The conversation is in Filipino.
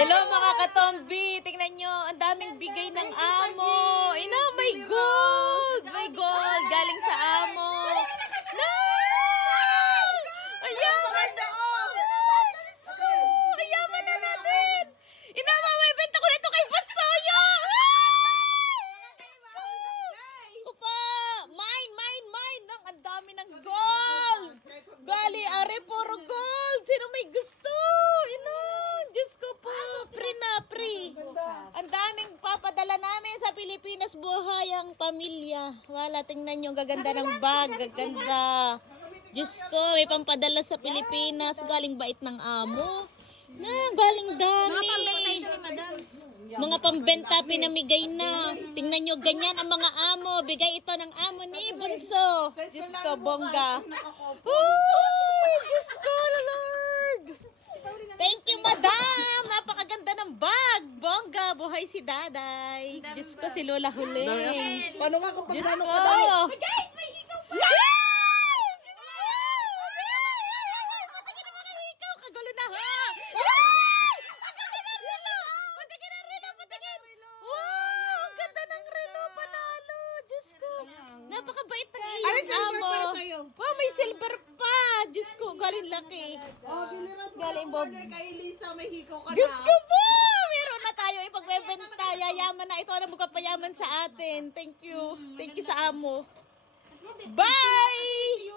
Hello mga katombi, tingnan nyo, ang daming bigay ng amo. Ina, may gold! May gold, galing sa amo. No! Ayaman na! Ayaman na natin! Ina, mamibenta ko na ito kay Bastoyo! Kupa! Mine! Ang dami ng gold! Gali, are, puro gold! Sino may gusto? Ina, Diyos ko po, free na, free. Ang daming papadala namin sa Pilipinas, buhay ang pamilya. Wala, tingnan nyo, gaganda ng bag, gaganda. Diyos ko, may pampadala sa Pilipinas, galing bait ng amo. Na, galing dami. Mga pambenta pinamigay na. Tingnan nyo, ganyan ang mga amo. Bigay ito ng amo ni Bunso. Diyos ko, bongga. Oh, Diyos ko, Lord. Thank you, madam. Napakaganda ng bag. Bongga, buhay si Daday. Diyos ko, si Lola Huling. Paano nga kung Diyos pagkano ko. ka tayo? Guys, may hikaw pa. Kagulo na ha. Wow, ang ganda ng relo, panalo. Diyos ko. Napakabait ng iyong Ano silver amo. para sa'yo? Wow, may silver pa. Diyos ko, galing laki. Oh, biliras mo Galing ng Bob. order kay Lisa, may hikaw ka Diyos na. ko po! Meron na tayo ipagbebenta. Yayaman na ito na magpapayaman sa atin. Thank you. Thank you sa amo. Bye!